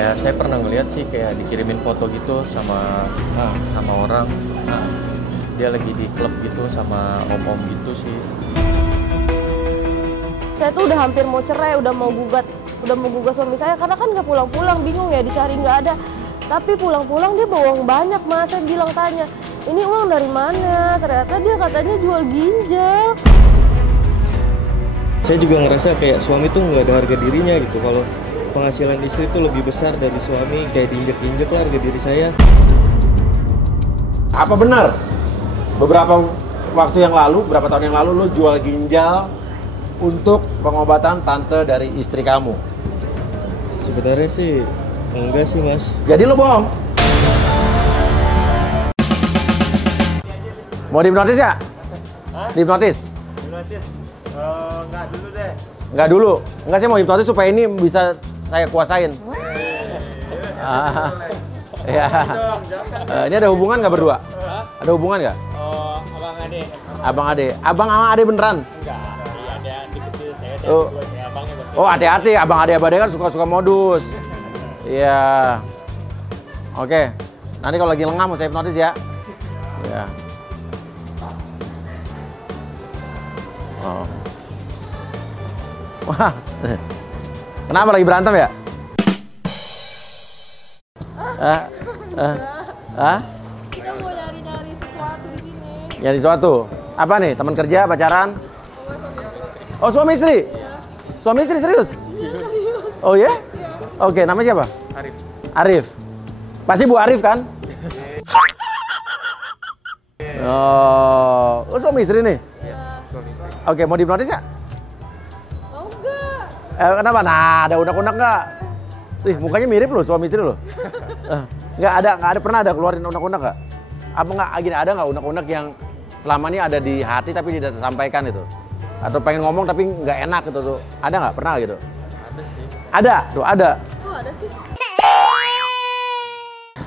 Ya saya pernah ngeliat sih kayak dikirimin foto gitu sama orang. Dia lagi di klub gitu sama om-om gitu sih. Saya tuh udah hampir mau cerai, udah mau gugat suami saya karena kan nggak pulang-pulang, bingung ya dicari nggak ada. Tapi pulang-pulang dia bawa uang banyak mas. Saya bilang tanya, ini uang dari mana? Ternyata dia katanya jual ginjal. Saya juga ngerasa kayak suami tuh nggak ada harga dirinya gitu. Kalau penghasilan istri tuh lebih besar dari suami, kayak diinjek-injek lah harga diri saya. Apa benar beberapa waktu yang lalu, beberapa tahun yang lalu lo jual ginjal untuk pengobatan tante dari istri kamu? Sebenarnya sih enggak sih mas. Jadi lo bohong? Mau dihipnotis ya? Dihipnotis? Hipnotis? Enggak dulu deh. Enggak dulu? Enggak, sih mau hipnotis supaya ini bisa saya kuasain. Ya. Ini ada hubungan nggak berdua? Ada hubungan nggak? Oh, abang ade. Abang ade. Abang sama ade beneran? Enggak. Iya, ada adik kecil saya. Oh. Saya abangnya betul. Oh, hati-hati, abang ade kan suka-suka modus. Iya. Oke. Nanti kalau lagi lengah mau saya hipnotis ya. Iya. Oh. Wah. Kenapa lagi berantem ya? Kita mau nyari-nyari sesuatu di sini. Nyari sesuatu. Apa nih? Teman kerja, pacaran? Oh, suami istri? Suami istri serius? Iya serius. Oh ya? Oke, namanya siapa? Arif. Arif. Pasti Bu Arif kan? Oh, suami istri nih? Iya, suami istri. Oke, mau dihipnotis ya? Mau enggak? Kenapa? Nah, ada unek-unek nggak? Ih, mukanya mirip loh suami istri loh. Nggak ada, pernah ada keluarin unek-unek nggak? Apa nggak, gini, ada nggak unek-unek yang selama ini ada di hati tapi tidak tersampaikan itu? Atau pengen ngomong tapi nggak enak gitu tuh? Ada nggak? Pernah gitu? Ada sih. Ada, tuh ada. Oh ada sih.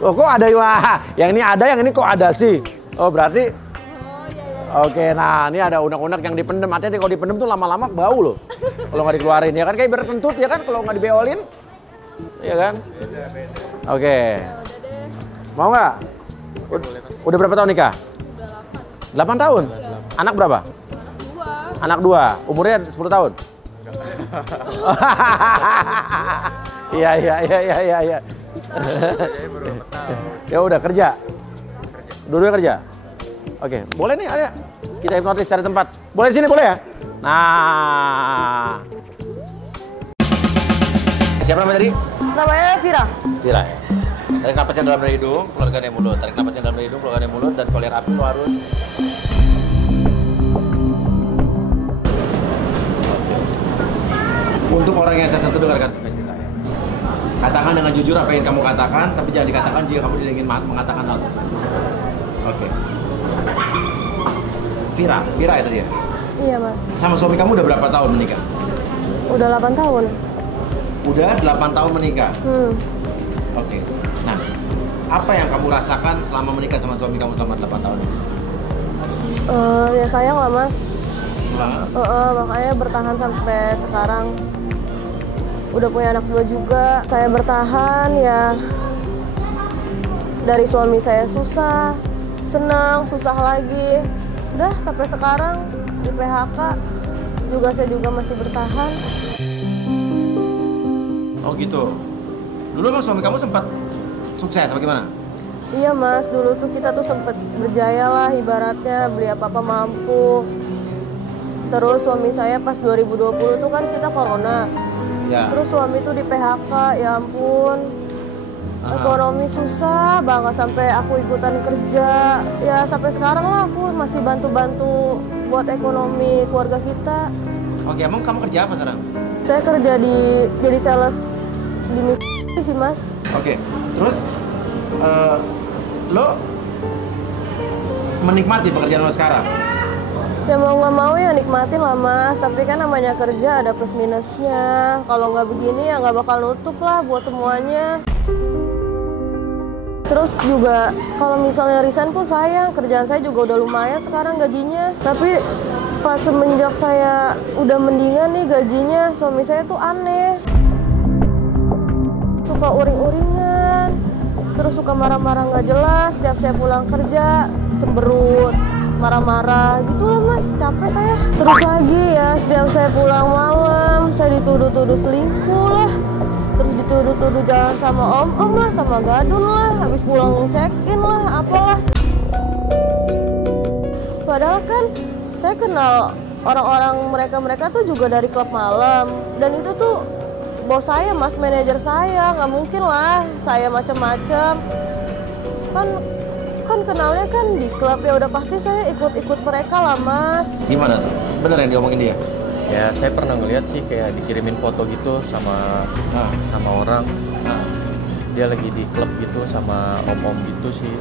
Oh, kok ada? Wah, yang ini ada, yang ini kok ada sih? Oh, berarti Oh iya iya. oke, nah ini ada unek-unek yang dipendem. Hati-hati kalau dipendem tuh lama-lama bau loh. Kalau nggak dikeluarin ya kan, kayak berkentut ya kan kalau nggak dibeolin. Iya kan? Oke. Mau nggak? Udah berapa tahun nikah? Udah 8 tahun? Anak berapa? dua. Anak 2. Umurnya 10 tahun? Iya. Ya udah kerja. Dua-duanya kerja. Oke, boleh nih, ayo. Kita hipnotis cari tempat. Boleh di sini, boleh ya? Nah. Siapa namanya tadi? Namanya Vira. Vira ya. Tarik napas yang dalam dari hidung, keluarkan dari mulut. Tarik napas yang dalam dari hidung, keluarkan dari mulut. Dan kalau air api lo harus untuk orang yang saya sentuh, dengarkan spesi saya. Katakan dengan jujur apa yang kamu katakan, tapi jangan dikatakan jika kamu tidak ingin mengatakan hal tersebut. Oke. Vira ya tadi ya? Iya mas. Sama suami kamu udah berapa tahun menikah? Udah 8 tahun. Udah 8 tahun menikah? Oke. Nah, apa yang kamu rasakan selama menikah sama suami kamu selama 8 tahun ini? Ya sayang lah mas. Banget. Makanya bertahan sampai sekarang. Udah punya anak 2 juga. Saya bertahan ya. Dari suami saya susah, senang, susah lagi. Udah sampai sekarang di PHK juga saya juga masih bertahan. Oh gitu. Dulu emang suami kamu sempat sukses apa gimana? Iya mas, dulu tuh kita tuh sempet berjaya lah ibaratnya, beli apa-apa mampu. Terus suami saya pas 2020 tuh kan kita corona. Ya. Terus suami tuh di PHK, ya ampun. Ekonomi susah banget sampai aku ikutan kerja. Ya sampai sekarang lah aku masih bantu-bantu buat ekonomi keluarga kita. Oke, emang kamu kerja apa sekarang? Saya kerja jadi sales di misi sih mas. Oke, terus lo menikmati pekerjaan lo sekarang? Ya mau nggak mau ya nikmatin lah mas, tapi kan namanya kerja ada plus minusnya. Kalau nggak begini ya nggak bakal nutup lah buat semuanya. Terus juga kalau misalnya resign pun sayang, kerjaan saya juga udah lumayan sekarang gajinya. Tapi pas semenjak saya udah mendingan nih gajinya, suami saya tuh aneh. Suka suka uring-uringan, terus suka marah-marah nggak jelas. Setiap saya pulang kerja cemberut, marah-marah gitulah mas, capek saya. Terus lagi ya, setiap saya pulang malam saya dituduh-tuduh selingkuh lah, terus dituduh-tuduh jalan sama om-om lah, sama gadun lah, habis pulang check-in lah, apalah. Padahal kan saya kenal orang-orang mereka tuh juga dari klub malam, dan itu tuh bos saya mas, manajer saya, nggak mungkin lah saya macam-macam. Kan kenalnya kan di klub, ya udah pasti saya ikut-ikut mereka lah mas. Gimana tuh? Bener yang diomongin dia? Ya saya pernah ngeliat sih kayak dikirimin foto gitu sama orang. Dia lagi di klub gitu sama om-om gitu sih.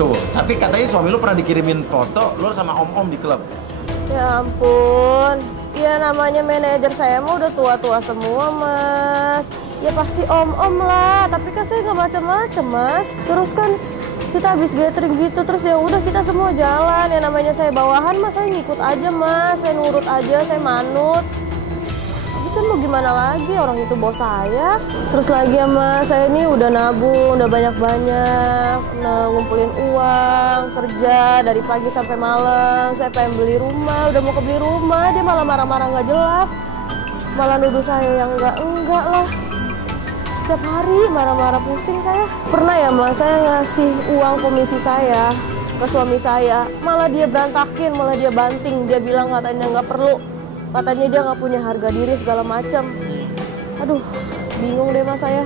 Tuh, tapi katanya suami lu pernah dikirimin foto lu sama om-om di klub. Ya ampun, ya namanya manajer saya mah udah tua-tua semua mas. Ya pasti om-om lah, tapi kan saya nggak macam-macam mas. Terus kan kita habis gathering gitu, terus ya udah kita semua jalan. Ya namanya saya bawahan mas, saya ngikut aja mas, saya nurut aja, saya manut. Bisa mau gimana lagi, orang itu bos saya. Terus lagi ya mas, saya ini udah nabung, udah banyak-banyak, ngumpulin uang, kerja dari pagi sampai malam. Saya pengen beli rumah, udah mau kebeli rumah, dia malah marah-marah nggak jelas, malah nuduh saya yang enggak lah. Setiap hari marah-marah, pusing saya. Pernah ya mas, saya ngasih uang komisi saya ke suami saya, malah dia berantakin, malah dia banting, dia bilang katanya nggak perlu. Katanya dia nggak punya harga diri segala macam. Aduh, bingung deh mas saya.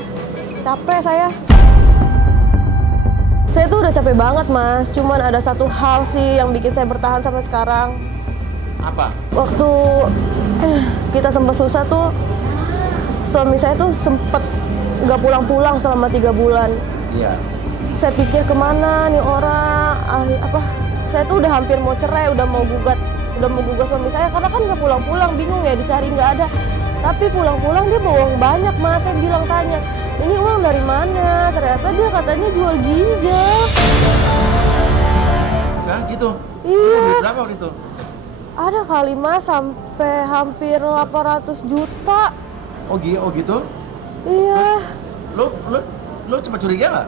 Capek saya. Saya tuh udah capek banget mas. Cuman ada satu hal sih yang bikin saya bertahan sampai sekarang. Apa? Waktu kita sempat susah tuh, suami saya tuh sempet nggak pulang-pulang selama 3 bulan. Iya. Saya pikir kemana nih orang? Saya tuh udah hampir mau cerai, udah mau gugat suami saya karena kan nggak pulang-pulang, bingung ya, dicari nggak ada. Tapi pulang-pulang dia bawa uang banyak mas. Saya bilang tanya, ini uang dari mana? Ternyata dia katanya jual ginjal. Nah gitu? Iya. Duit berapa waktu itu? Ada kali mas, sampai hampir 800 juta. Oh gitu? Iya. Lu cuma curiga nggak?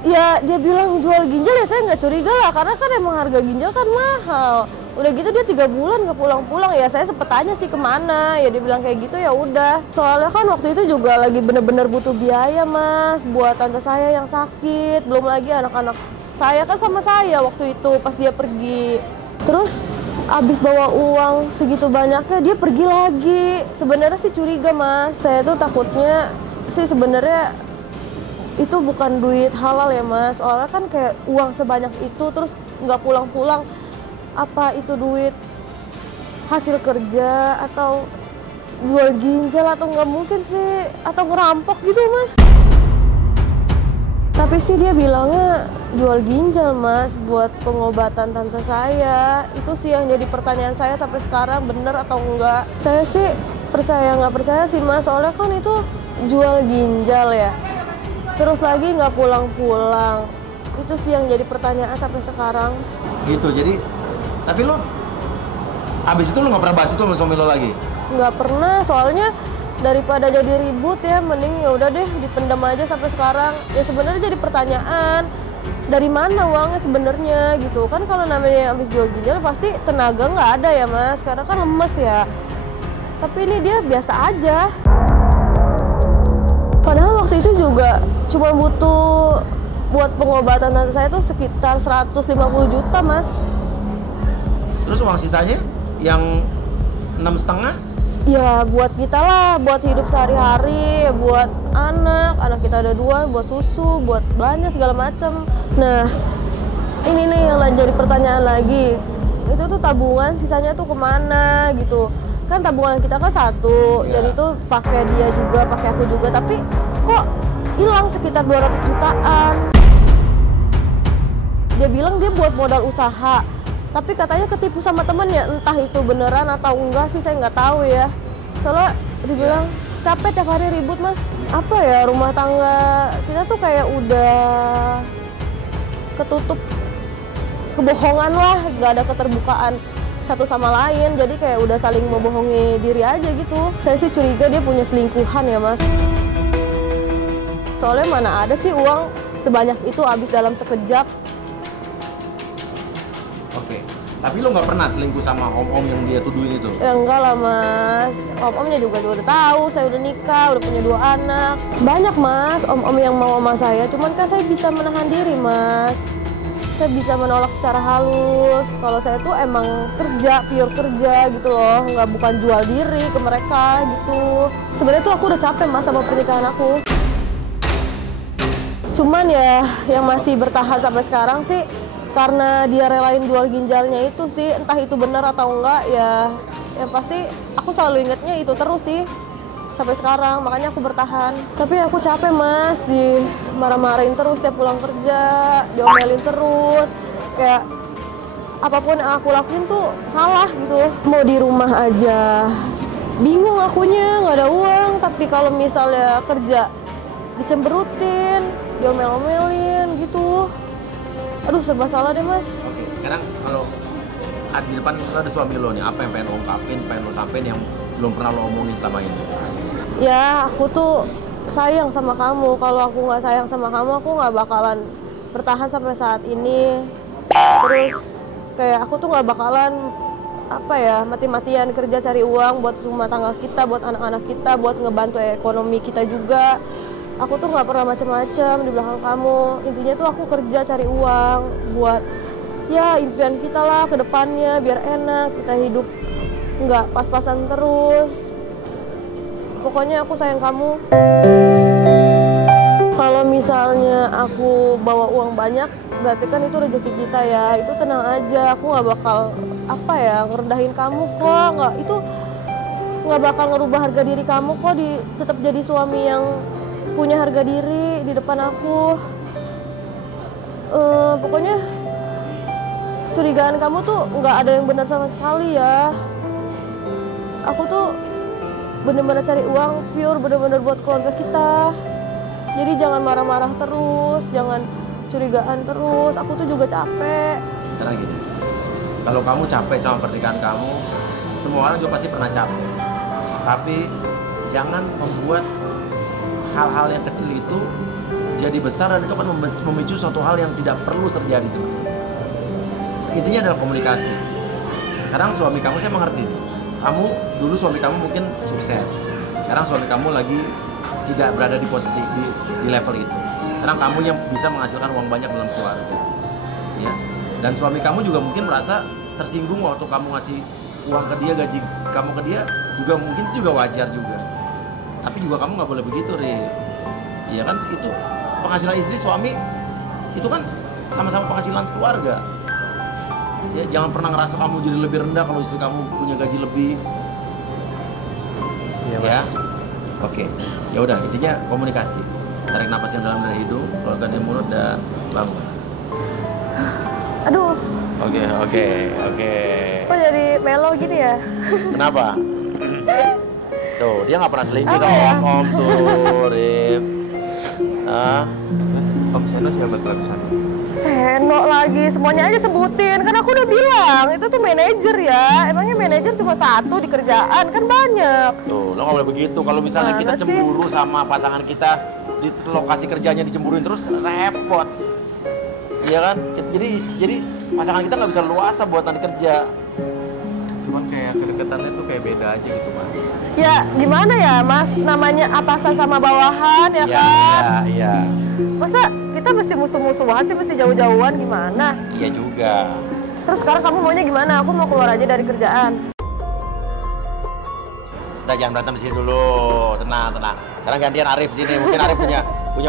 Ya dia bilang jual ginjal, ya saya nggak curiga lah, karena kan emang harga ginjal kan mahal. Udah gitu dia 3 bulan nggak pulang-pulang, ya saya sempet tanya sih kemana, ya dia bilang kayak gitu, ya udah. Soalnya kan waktu itu juga lagi bener-bener butuh biaya mas, buat tante saya yang sakit, belum lagi anak-anak saya kan sama saya waktu itu pas dia pergi. Terus abis bawa uang segitu banyaknya dia pergi lagi. Sebenarnya sih curiga mas, saya tuh takutnya sih sebenarnya itu bukan duit halal ya mas, soalnya kan kayak uang sebanyak itu terus nggak pulang-pulang, apa itu duit hasil kerja atau jual ginjal, atau nggak mungkin sih, atau ngerampok gitu mas. Tapi sih dia bilangnya jual ginjal mas buat pengobatan tante saya. Itu sih yang jadi pertanyaan saya sampai sekarang, bener atau enggak. Saya sih percaya nggak percaya sih mas, soalnya kan itu jual ginjal ya, terus lagi nggak pulang-pulang. Itu sih yang jadi pertanyaan sampai sekarang. Gitu, jadi tapi lu abis itu lu nggak pernah bahas itu sama suami lu lagi? Nggak pernah, soalnya daripada jadi ribut ya, mending ya udah deh dipendam aja sampai sekarang. Ya sebenarnya jadi pertanyaan, dari mana uangnya sebenarnya gitu kan. Kalau namanya habis jual ginjal pasti tenaga nggak ada ya mas, karena kan lemes ya. Tapi ini dia biasa aja. Padahal waktu itu juga cuma butuh buat pengobatan tante saya tuh sekitar 150 juta mas. Terus uang sisanya yang 6,5? Ya buat kita lah, buat hidup sehari-hari, buat anak kita ada 2, buat susu, buat belanja segala macam. Nah ini nih yang jadi pertanyaan lagi, itu tuh tabungan sisanya tuh kemana gitu. Kan tabungan kita kan 1, jadi tuh pakai dia juga, pakai aku juga, tapi kok hilang sekitar 200 jutaan. Dia bilang dia buat modal usaha, tapi katanya ketipu sama temennya, entah itu beneran atau enggak sih saya nggak tahu ya. Soalnya dibilang capek tiap hari ribut mas. Apa ya, rumah tangga kita tuh kayak udah ketutup kebohongan lah, nggak ada keterbukaan. satu sama lain, jadi kayak udah saling membohongi diri aja gitu. Saya sih curiga dia punya selingkuhan ya mas. Soalnya mana ada sih uang sebanyak itu habis dalam sekejap. Oke. Tapi lo nggak pernah selingkuh sama om-om yang dia tuduhin itu? Ya enggak lah mas, om-omnya juga udah tahu saya udah nikah, udah punya 2 anak. Banyak mas om-om yang mau sama saya, cuman kan saya bisa menahan diri mas. Saya bisa menolak secara halus. Kalau saya tuh emang kerja, pure kerja gitu loh, nggak bukan jual diri ke mereka gitu. Sebenarnya tuh aku udah capek mas sama pernikahan aku. Cuman ya yang masih bertahan sampai sekarang sih karena dia relain jual ginjalnya itu sih, entah itu benar atau enggak ya, yang pasti aku selalu ingetnya itu terus sih sampai sekarang, makanya aku bertahan. Tapi aku capek mas, dimarah-marahin terus tiap pulang kerja, diomelin terus, kayak apapun yang aku lakuin tuh salah gitu. Mau di rumah aja bingung akunya, nggak ada uang, tapi kalau misalnya kerja dicemberutin, diomel-omelin gitu. Aduh, serba salah deh mas. Oke, sekarang kalau di depan lo ada suami lo nih, apa yang pengen lo ungkapin, pengen lo sampein yang belum pernah lo omongin selama ini? Ya, aku tuh sayang sama kamu. Kalau aku nggak sayang sama kamu, aku nggak bakalan bertahan sampai saat ini. Terus kayak aku tuh nggak bakalan mati-matian kerja cari uang buat rumah tangga kita, buat anak-anak kita, buat ngebantu ekonomi kita juga. Aku tuh nggak pernah macam-macam di belakang kamu. Intinya tuh aku kerja cari uang buat ya impian kita lah ke depannya, biar enak kita hidup nggak pas-pasan terus. Pokoknya aku sayang kamu. Kalau misalnya aku bawa uang banyak, berarti kan itu rezeki kita ya. Itu tenang aja, aku nggak bakal ngerendahin kamu kok. Itu nggak bakal ngerubah harga diri kamu kok. Tetap jadi suami yang punya harga diri di depan aku. Pokoknya curigaan kamu tuh nggak ada yang benar sama sekali ya. Aku tuh bener-bener cari uang pure, bener-bener buat keluarga kita. Jadi jangan marah-marah terus, jangan curigaan terus. Aku tuh juga capek. Sekarang gini, kalau kamu capek sama pernikahan kamu, semua orang juga pasti pernah capek. Tapi jangan membuat hal-hal yang kecil itu jadi besar dan itu akan memicu suatu hal yang tidak perlu terjadi sebenarnya. Intinya adalah komunikasi. Sekarang suami kamu saya mengerti. Dulu suami kamu mungkin sukses. Sekarang suami kamu lagi tidak berada di posisi di level itu. Sekarang kamu yang bisa menghasilkan uang banyak dalam keluarga. Ya. Dan suami kamu juga mungkin merasa tersinggung waktu kamu ngasih uang ke dia, gaji kamu ke dia juga mungkin juga wajar juga. Tapi juga kamu nggak boleh begitu, Rif. Iya kan, itu penghasilan istri suami itu kan sama-sama penghasilan keluarga. Ya, jangan pernah ngerasa kamu jadi lebih rendah kalau istri kamu punya gaji lebih. Iya, Mas. Ya, oke. Ya udah, intinya komunikasi. Tarik napas yang dalam dari hidung, keluarkan dari mulut dan bangun. Aduh, Oke. kok jadi melo gini ya? Kenapa? Tuh, dia nggak pernah selingkuh sama om tuh, Rif. Mas, Om Seno siapa tuh Om Seno? Seno lagi, semuanya aja sebutin. Kan aku udah bilang, itu tuh manajer ya. Emangnya manajer cuma satu di kerjaan, kan banyak. Tuh, lo nggak boleh begitu. Kalau misalnya kita Mana sih? cemburu sama pasangan kita di lokasi kerjanya dicemburuin terus, repot. Iya kan? Jadi pasangan kita nggak bisa luasa buat nanti kerja. Cuman kayak kedekatannya tuh kayak beda aja gitu Mas. Ya gimana ya mas, namanya atasan sama bawahan ya kan? Iya. Masa kita mesti musuh-musuhan sih, mesti jauh-jauhan gimana? Iya juga. Terus sekarang kamu maunya gimana? Aku mau keluar aja dari kerjaan. Kita jangan berantem di sini dulu, tenang. Sekarang gantian Arif sini, mungkin Arif punya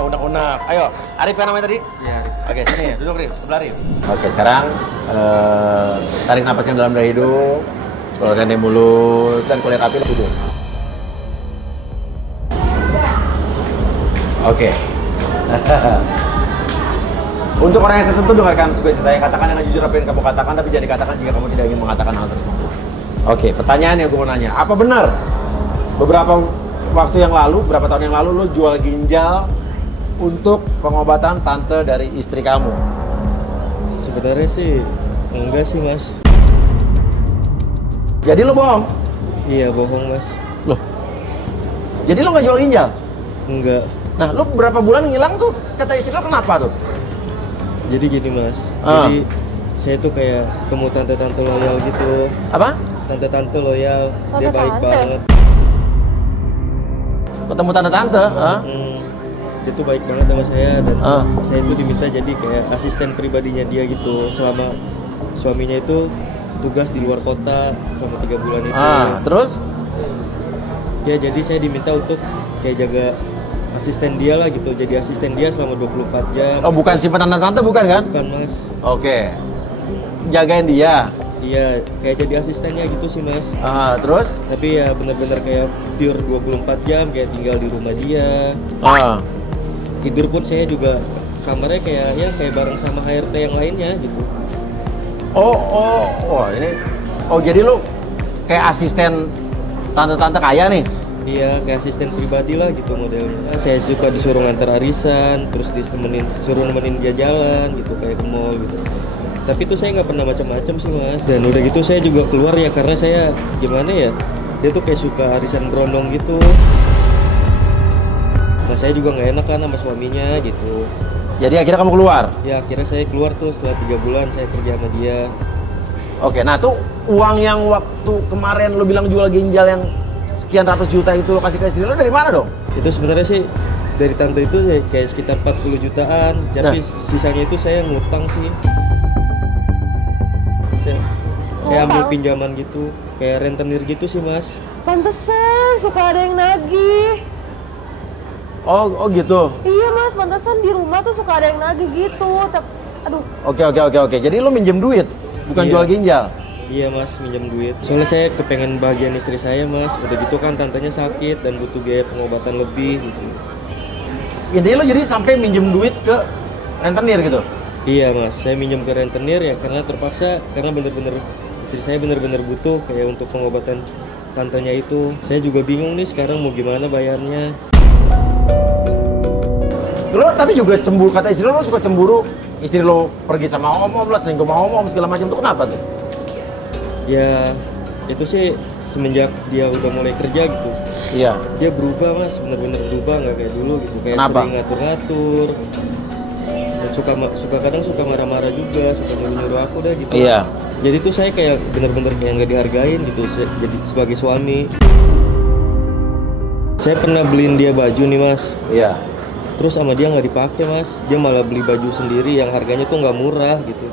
unek-unek. Ayo, Arif kan namanya tadi? Iya, Arif. Oke, sini, duduk Rif, sebelah Rif. Oke, sekarang tarik napas yang dalam dari hidung, keluarkan dari mulut, dan kulit api duduk. Oke. Untuk orang yang tersentuh, dengarkan sugesti saya. Katakan dengan jujur apa yang kamu katakan, tapi jangan dikatakan jika kamu tidak ingin mengatakan hal tersebut. Oke, pertanyaan yang gue mau nanya. Apa benar beberapa waktu yang lalu, beberapa tahun yang lalu, lo jual ginjal untuk pengobatan tante dari istri kamu? Sebenarnya sih enggak sih Mas. Jadi lo bohong? Iya bohong mas. Loh. Jadi lo nggak jual ginjal? Enggak. Nah, lo berapa bulan ngilang tuh? Kata istri lo kenapa tuh? Jadi gini mas. Ah. Jadi saya tuh kayak ketemu tante-tante loyal gitu. Apa? Tante-tante loyal. Dia baik Tante-tante? banget. Ketemu tante-tante? Hah? Dia tuh baik banget sama saya dan Ah. saya tuh diminta jadi kayak asisten pribadinya dia gitu selama suaminya itu tugas di luar kota selama 3 bulan itu. Terus? Ya jadi saya diminta untuk kayak jaga asisten dia lah gitu, jadi asisten dia selama 24 jam. Oh, bukan simpan tante-tante bukan kan? Bukan mas. Oke. Jagain dia. Iya, kayak jadi asistennya gitu sih mas. Terus? Tapi ya benar-benar kayak pure 24 jam, kayak tinggal di rumah dia. Tidur pun saya juga kamarnya kayak bareng sama HRT yang lainnya gitu. Wah ini. Oh, jadi lu kayak asisten tante-tante kaya nih? Iya, kayak asisten pribadi lah gitu modelnya. Saya suka disuruh nganter arisan, terus disuruh nemenin dia jalan gitu, kayak ke mall gitu. Tapi itu saya nggak pernah macam-macam sih mas. Dan udah gitu saya juga keluar ya karena saya gimana ya, dia tuh kayak suka arisan berondong gitu. Nah saya juga nggak enak kan sama suaminya gitu. Jadi akhirnya kamu keluar? Ya akhirnya saya keluar tuh setelah 3 bulan saya kerja sama dia. Oke, nah tuh uang yang waktu kemarin lo bilang jual ginjal yang sekian ratus juta itu lo kasih ke istri lo dari mana dong? Itu sebenarnya sih dari tante itu ya kayak sekitar 40 jutaan, tapi sisanya itu saya ngutang sih. Saya kayak ambil pinjaman gitu, kayak rentenir gitu sih mas. Pantesan suka ada yang nagih. Oh gitu. Iya mas, pantesan di rumah tuh suka ada yang nagih gitu. Aduh, Oke. Jadi lo minjem duit, bukan Iya. jual ginjal? Iya mas, minjem duit. Soalnya saya kepengen bahagian istri saya mas. Udah gitu kan tantenya sakit dan butuh biaya pengobatan lebih gitu. Intinya lo jadi sampai minjem duit ke rentenir gitu? Iya mas, saya minjem ke rentenir ya karena terpaksa, karena bener-bener istri saya bener-bener butuh kayak untuk pengobatan tantenya itu. Saya juga bingung nih sekarang mau gimana bayarnya. Lo tapi juga cemburu, kata istri lo suka cemburu istri lo pergi sama om-om lah, selingkuh sama om-om segala macam, itu kenapa tuh? Ya itu sih semenjak dia udah mulai kerja gitu. Iya. Dia berubah mas, bener-bener berubah, nggak kayak dulu gitu. Kayak Kenapa? sering ngatur-ngatur. Dan suka kadang suka marah-marah juga, suka nyuruh aku dah gitu. Iya. Jadi tuh saya kayak bener-bener kayak nggak dihargain gitu jadi sebagai suami. Saya pernah beliin dia baju nih mas. Iya. Terus sama dia nggak dipakai mas, dia malah beli baju sendiri yang harganya tuh nggak murah gitu.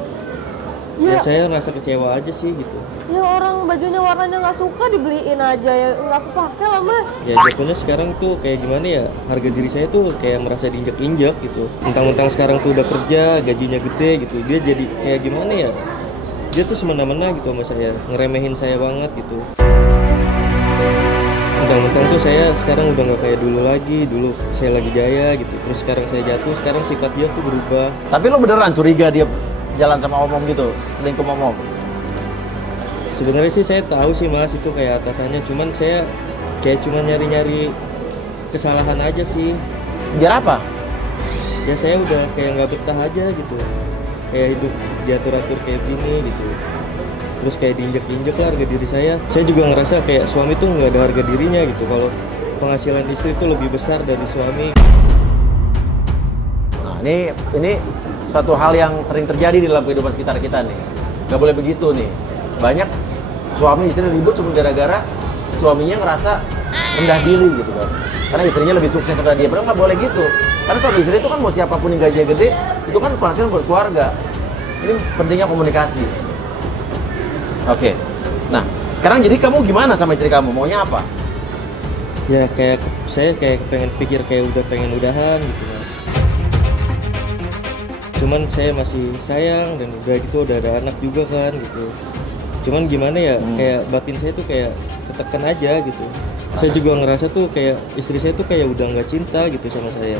Ya saya rasa kecewa aja sih gitu. ya orang bajunya warnanya nggak suka dibeliin aja ya nggak kepake lah mas. Ya jatuhnya sekarang tuh kayak gimana ya, harga diri saya tuh kayak merasa diinjek-injek gitu. Mentang-mentang sekarang tuh udah kerja, gajinya gede gitu, dia jadi kayak gimana ya, dia tuh semena-mena gitu sama saya, ngeremehin saya banget gitu. Mentang-mentang tuh saya sekarang udah nggak kayak dulu lagi, dulu saya lagi jaya gitu, terus sekarang saya jatuh, sekarang sifat dia tuh berubah. Tapi lo beneran curiga dia jalan sama om-om gitu, selingkuh sama om-om? Sebenarnya sih saya tahu sih mas itu kayak atasannya, cuman saya kayak cuma nyari-nyari kesalahan aja sih. Biar apa? Ya saya udah kayak nggak betah aja gitu, kayak hidup diatur-atur kayak gini gitu. Terus kayak diinjek-injek lah harga diri saya. Saya juga ngerasa kayak suami tuh nggak ada harga dirinya gitu. Kalau penghasilan istri itu lebih besar dari suami. Nah ini satu hal yang sering terjadi di dalam kehidupan sekitar kita nih. Nggak boleh begitu nih. Banyak suami istri ribut cuma gara-gara suaminya ngerasa rendah diri gitu kan. Karena istrinya lebih sukses daripada dia. Padahal nggak boleh gitu. Karena suami istri itu kan mau siapapun yang gajinya gede, itu kan penghasilan buat keluarga. Ini pentingnya komunikasi. Oke. Nah, sekarang jadi kamu gimana sama istri kamu? Maunya apa? Ya kayak saya kayak pengen pikir kayak udah pengen udahan gitu mas. Cuman saya masih sayang dan udah gitu udah ada anak juga kan gitu. Cuman gimana ya, kayak batin saya tuh kayak ketekan aja gitu. Saya juga ngerasa tuh kayak istri saya tuh kayak udah nggak cinta gitu sama saya.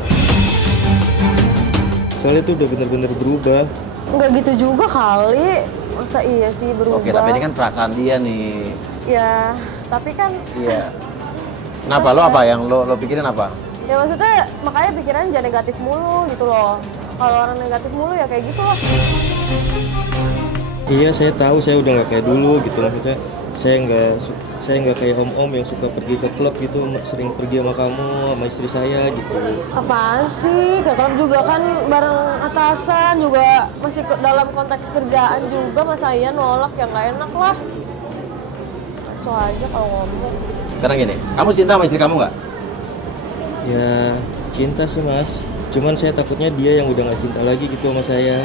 Soalnya tuh udah bener-bener berubah. Nggak gitu juga kali, masa iya sih berubah. Oke, tapi ini kan perasaan dia nih. Ya, tapi kan Iya. Kenapa? Lo apa yang lo pikirin apa? ya maksudnya makanya pikiran jangan negatif mulu gitu loh. Kalau orang negatif mulu ya kayak gitu lah. Iya saya tahu saya udah nggak kayak dulu gitu, maksudnya Saya nggak kayak om-om yang suka pergi ke klub gitu, sering pergi sama kamu, sama istri saya gitu. Apaan sih? Ke klub juga kan bareng atasan, juga masih dalam konteks kerjaan juga, masa iya nolak, ya nggak enak lah. Kacau aja kalau ngomong. Sekarang gini, kamu cinta sama istri kamu nggak? Ya cinta sih mas, cuman saya takutnya dia yang udah nggak cinta lagi gitu sama saya.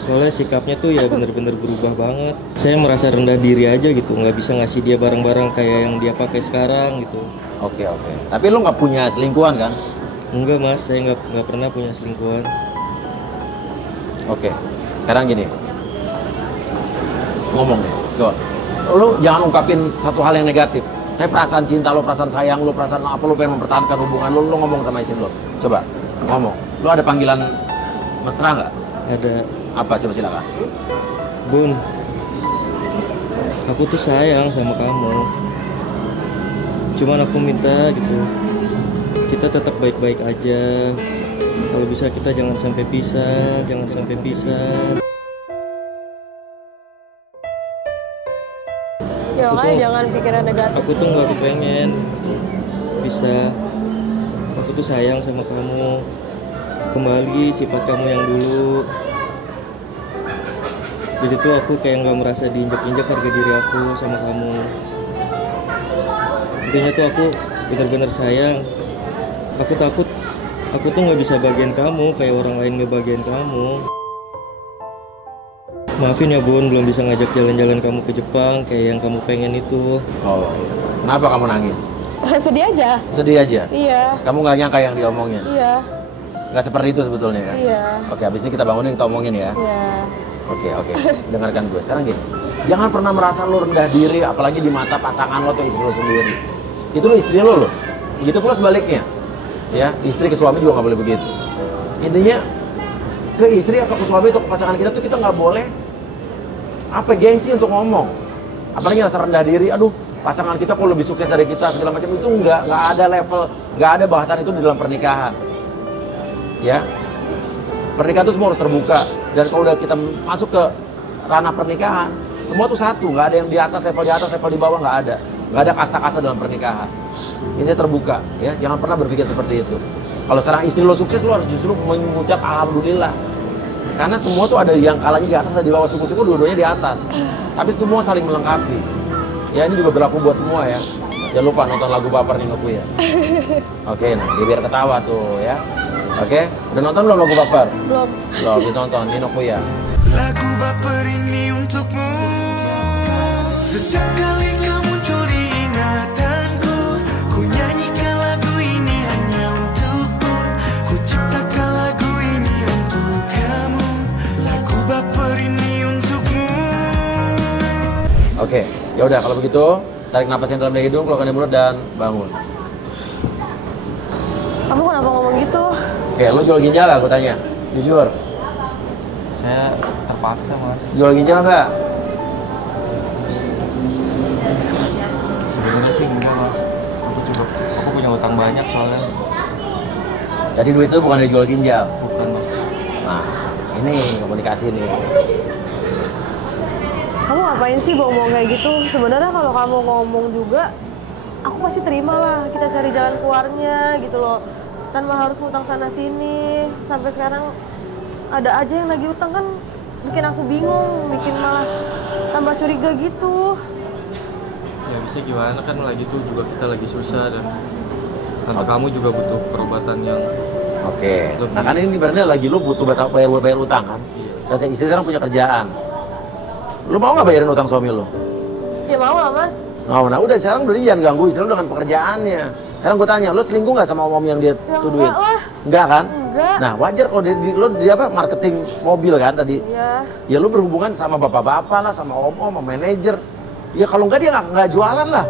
Soalnya sikapnya tuh ya bener-bener berubah banget. Saya merasa rendah diri aja gitu, nggak bisa ngasih dia barang-barang kayak yang dia pakai sekarang gitu. Oke. Tapi lu nggak punya selingkuhan kan? Enggak mas, saya nggak pernah punya selingkuhan. Oke. Sekarang gini, ngomong deh, coba. Lu jangan ungkapin satu hal yang negatif. Tapi perasaan cinta lo, perasaan sayang lo, perasaan apa lo pengen mempertahankan hubungan lo ngomong sama istri lo. Coba ngomong. Lo ada panggilan mesra nggak? Ada. Apa? Coba silakan. Bun, aku tuh sayang sama kamu. Cuman aku minta gitu, kita tetap baik-baik aja. Kalau bisa kita jangan sampai pisah, jangan sampai pisah. Ya makanya jangan pikiran negatif. Aku tuh nggak kepengen bisa. Aku tuh sayang sama kamu. Kembali sifat kamu yang dulu. Jadi tuh aku kayak nggak merasa diinjak-injak harga diri aku sama kamu. Intinya tuh aku benar-benar sayang. Aku takut aku tuh nggak bisa bagian kamu kayak orang lain ngebagian kamu. Maafin ya Bun, belum bisa ngajak jalan-jalan kamu ke Jepang kayak yang kamu pengen itu. Oh, kenapa kamu nangis? Sedih aja. Sedih aja? Iya. Kamu nggak nyangka yang diomongin? Iya. Nggak seperti itu sebetulnya kan? Iya. Oke, habis ini kita bangunin, kita omongin ya. Iya. Oke, dengarkan gue. Sekarang gini, jangan pernah merasa lo rendah diri, apalagi di mata pasangan lo atau istri lo sendiri. Itu lo istri lo loh. Begitu pula sebaliknya. Ya, istri ke suami juga nggak boleh begitu. Intinya, ke istri atau ke suami atau ke pasangan kita tuh kita nggak boleh gengsi untuk ngomong. Apalagi rasa rendah diri, aduh pasangan kita kok lebih sukses dari kita, segala macam. Itu nggak ada level, nggak ada bahasan itu di dalam pernikahan. Ya, pernikahan itu semua harus terbuka. Dan kalau udah kita masuk ke ranah pernikahan, semua tuh satu, nggak ada yang di atas, level di bawah, nggak ada. Nggak ada kasta-kasta dalam pernikahan. Ini terbuka, ya. Jangan pernah berpikir seperti itu. Kalau seorang istri lo sukses, lo harus justru mengucap alhamdulillah. Karena semua tuh ada yang kalanya di atas, ada di bawah. Syukur-syukur dua-duanya di atas. Tapi semua saling melengkapi. Ya, ini juga berlaku buat semua ya. Jangan lupa nonton lagu Baper Nino Fuya. Oke, nah dia biar ketawa tuh ya. Oke, udah nonton belum lagu Baper? Belum. Belum, ditonton Nino Fuya. Lagu Baper ini untukmu. Setiap kali kau muncul di ingatanku, ku nyanyikan lagu ini hanya untukmu. Ku ciptakan lagu ini untuk kamu. Lagu Baper ini untukmu. Oke, ya udah kalau begitu tarik napas yang dalam dari hidung, keluarkan dari mulut dan bangun. Kamu kenapa ngomong gitu? Oke, lo jual ginjal gak? Aku tanya, jujur. Saya terpaksa mas. Jual ginjal nggak? Sebenarnya sih enggak mas. Aku punya utang banyak soalnya. Jadi duit itu bukan dari jual ginjal. Bukan mas. Nah, ini komunikasi nih. Kamu ngapain sih ngomong kayak gitu? Sebenarnya kalau kamu ngomong juga, aku pasti terima lah. Kita cari jalan keluarnya gitu loh. Tanpa harus ngutang sana sini. Sampai sekarang ada aja yang lagi utang kan bikin aku bingung, bikin malah tambah curiga gitu. Ya bisa gimana kan lagi tuh juga kita lagi susah dan tante kamu juga butuh perobatan yang Oke. Nah kan ini berarti lagi lu butuh bayar utang kan? iya. Saya istri sekarang punya kerjaan. Lu mau nggak bayarin utang suami lu? Ya mau lah mas. Nah udah sekarang berarti jangan ganggu istri lu dengan pekerjaannya. Sekarang gue tanya, lu selingkuh nggak sama om yang dia Ya tuduhin? enggak lah. Enggak kan? Enggak. Nah wajar kalau lu di apa marketing mobil kan tadi? Iya. Ya lu berhubungan sama bapak-bapak lah, sama om-om, sama manajer. Ya kalau enggak dia nggak jualan lah,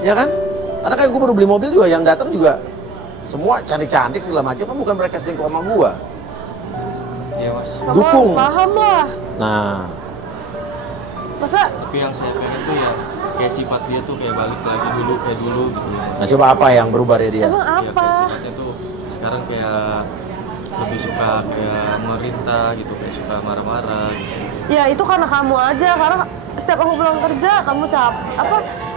ya kan? Karena kayak gue baru beli mobil juga, yang datang juga semua cantik-cantik segala macam, kan bukan mereka selingkuh sama gua. iya mas. Kamu Dukung. harus paham lah. Nah, Masa Tapi yang saya pengen tuh ya kayak sifat dia tuh kayak balik lagi dulu kayak dulu gitu ya. nah coba apa yang berubah dari dia? emang Ya, kayak apa? sifatnya tuh sekarang kayak lebih suka kayak merintah gitu, kayak suka marah-marah gitu. Ya itu karena kamu aja, karena setiap aku pulang kerja kamu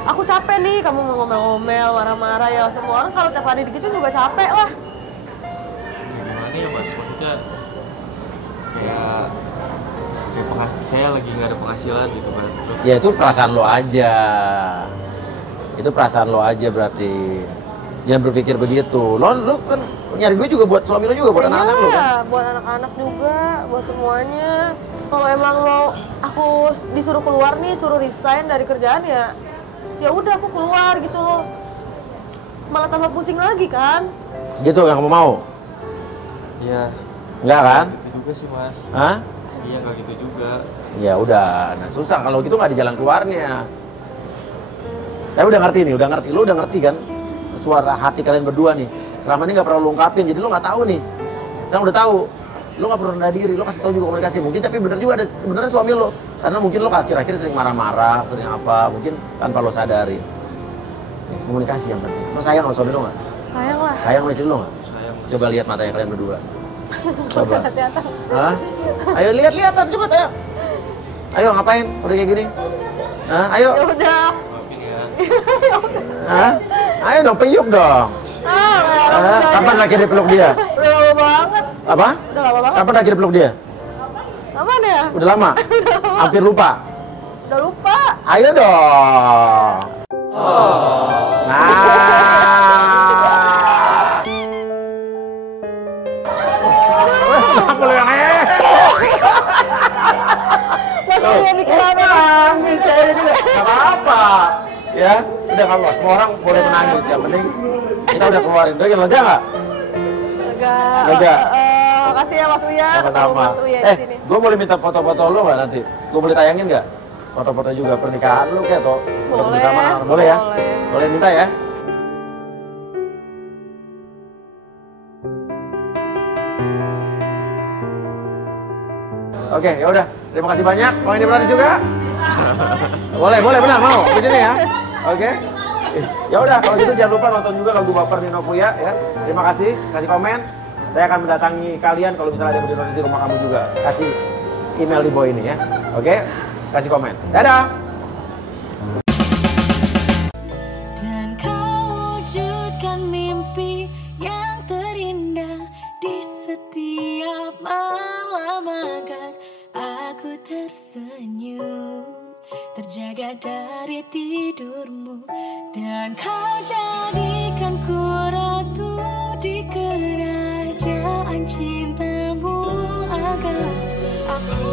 aku capek nih, kamu mau ngomel-ngomel, marah-marah, ya semua orang kalau tiap hari gitu juga capek lah. Gimana ya Mas, maksudnya kayak saya lagi nggak ada penghasilan gitu kan. Terus Ya itu perasaan lo aja. Itu perasaan lo aja berarti. Jangan berpikir begitu. Lo kan nyari duit juga buat suami lo juga, buat anak-anak lo kan. Iya, buat anak-anak juga, buat semuanya. Kalau emang aku disuruh keluar nih, suruh resign dari kerjaan ya udah aku keluar gitu. Malah tambah pusing lagi kan? Gitu yang kamu mau? ya Enggak kan? gitu juga sih Mas. Hah? Iya nggak gitu juga. Ya udah, nah susah kalau gitu nggak ada jalan keluarnya. Tapi udah ngerti nih, lo udah ngerti kan suara hati kalian berdua nih. Selama ini nggak pernah lo ungkapin, jadi lo nggak tahu nih. Sekarang udah tahu, lo nggak perlu rendah diri, lo kasih tahu juga komunikasi. Mungkin tapi bener juga ada sebenarnya suami lo, karena mungkin lo akhir-akhir sering marah-marah, sering apa, mungkin tanpa lo sadari. Komunikasi yang penting. Lo sayang sama suami lo nggak? Sayang lah. Sayang sama istri lo nggak? Sayang Mas. Coba lihat matanya kalian berdua. Gak usah hati-hati. Hah? Ayo lihat-lihatan coba ayo. Ayo ngapain? Udah kayak gini? Hah? Ayo. Ya udah. Maafin ya. Hah? Ayo dong, peyuk dong. Kapan lagi dipeluk dia? Udah lama banget. Apa? Udah lama banget. Kapan lagi dipeluk dia? Aman ya? Udah lama? Hampir lupa? Udah lupa. Ayo dong. Nah. Kenapa lu yang Mas Uyan dikira nangis cewek ini? Gak apa-apa. Ya, udah nggak apa. Semua orang boleh menangis. Yang penting kita udah keluarin. Udah lega nggak? Lega. Makasih ya Mas Uyan. Ketemu Sama-sama. Mas Uyan di sini. Gue boleh minta foto-foto lo nggak nanti? Gue boleh tayangin nggak? Foto-foto juga pernikahan lo kayak atau foto Boleh. bersama? Boleh ya? Boleh. Boleh minta ya? Oke, ya udah. Terima kasih banyak. Mau ini berani juga? boleh, benar mau di sini ya. Oke. Ya udah, kalau gitu jangan lupa nonton juga lagu Baper Nino Puya ya. Terima kasih, kasih komen. Saya akan mendatangi kalian kalau misalnya ada yang berdiri di rumah kamu juga. Kasih email di bawah ini ya. Oke? Kasih komen. Dadah. Dan kau wujudkan mimpi yang terindah di setiap malam agar aku tersenyum, terjaga dari tidurmu. Dan kau jadikan ku ratu di kerajaan cintamu agar aku